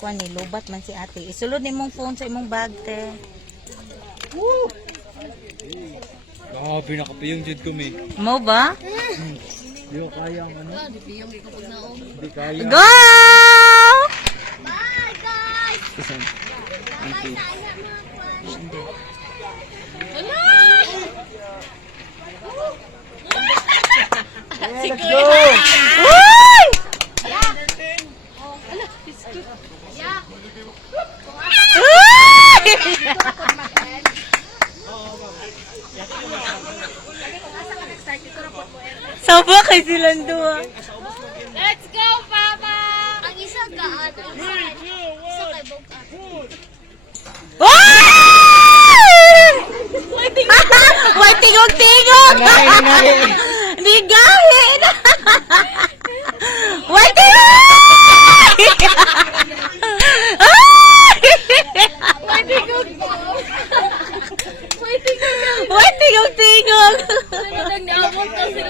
Kuan ni lobat man si ate. Isulod ni mong phone sa imong bag te. Grabe, nakapiyong dyan ko, may. Mo ba? Hindi ko kaya ang ano. Hindi kaya. Go! Bye, guys! Isang. Thank you. Let's go! Uy! Saba kay silang dua. Let's go, Papa! Ang isa gaan. Isa kay Bogan. May tingog-tingog! Di gawin! May tingog! May tingog! May tingog! May tingog-tingog! Nang naabot ko sila